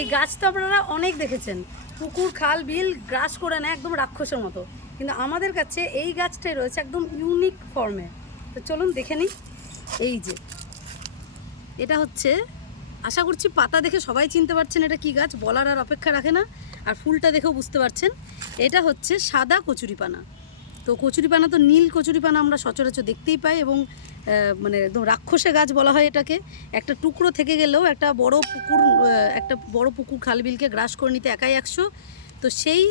এই গাছ তো আপনারা অনেক দেখেছেন, পুকুর খাল বিল গ্রাস করে নেয় একদম রাক্ষসের মতো, কিন্তু আমাদের কাছে এই গাছটাই রয়েছে একদম ইউনিক ফর্মে। তো চলুন দেখে নিই। এই যে এটা হচ্ছে, আশা করছি পাতা দেখে সবাই চিনতে পারছেন এটা কি গাছ, বলার আর অপেক্ষা রাখে না। আর ফুলটা দেখেও বুঝতে পারছেন এটা হচ্ছে সাদা কচুরিপানা। তো কচুরিপানা তো নীল কচুরিপানা আমরা সচরাচর দেখতেই পাই, এবং মানে একদম রাক্ষসে গাছ বলা হয় এটাকে। একটা টুকরো থেকে গেলেও একটা বড় পুকুর খালবিলকে গ্রাস করে নিতে একাই 100। তো সেই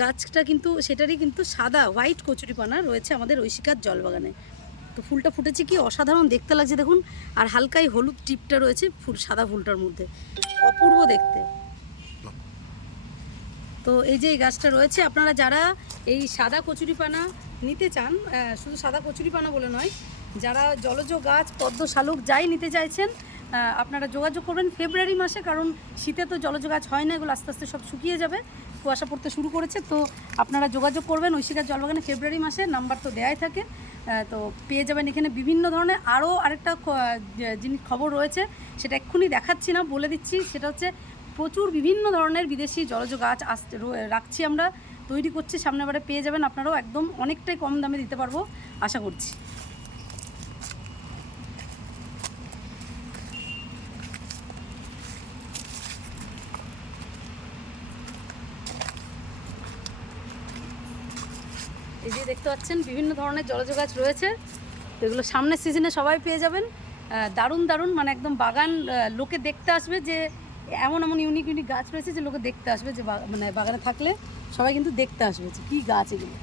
গাছটা কিন্তু সেটারই কিন্তু সাদা হোয়াইট কচুরিপানা রয়েছে আমাদের ঐশিকার জলবাগানে। তো ফুলটা ফুটেছে কি অসাধারণ দেখতে লাগছে দেখুন, আর হালকাই হলুদ টিপটা রয়েছে সাদা ফুলটার মধ্যে, অপূর্ব দেখতে। তো এই যে এই গাছটা রয়েছে, আপনারা যারা এই সাদা কচুরিপানা নিতে চান, শুধু সাদা কচুরিপানা বলে নয়, যারা জলজ গাছ পদ্ম শালুক যাই নিতে চাইছেন, আপনারা যোগাযোগ করবেন ফেব্রুয়ারি মাসে, কারণ শীতে তো জলজ গাছ হয় না, এগুলো আস্তে আস্তে সব শুকিয়ে যাবে, কুয়াশা পড়তে শুরু করেছে। তো আপনারা যোগাযোগ করবেন ঐশিকার জলবাগানে ফেব্রুয়ারি মাসে, নাম্বার তো দেয়াই থাকে। তো পেয়ে যাবেন এখানে বিভিন্ন ধরনের। আরও আরেকটা জিনিস খবর রয়েছে, সেটা এক্ষুনি দেখাচ্ছি না, বলে দিচ্ছি। সেটা হচ্ছে প্রচুর বিভিন্ন ধরনের বিদেশি জলজ গাছ রাখছি আমরা, তৈরি করছি, সামনেবারে পেয়ে যাবেন আপনারাও, একদম অনেকটাই কম দামে দিতে পারবো আশা করছি। এই যে দেখতে পাচ্ছেন বিভিন্ন ধরনের জলজ গাছ রয়েছে, তো এগুলো সামনের সিজনে সবাই পেয়ে যাবেন। দারুণ দারুণ, মানে একদম বাগান লোকে দেখতে আসবে, যে এমন এমন ইউনিক ইউনিক গাছ রয়েছে যে লোকে দেখতে আসবে, যে মানে বাগানে থাকলে সবাই কিন্তু দেখতে আসবে যে কী গাছ এগুলো।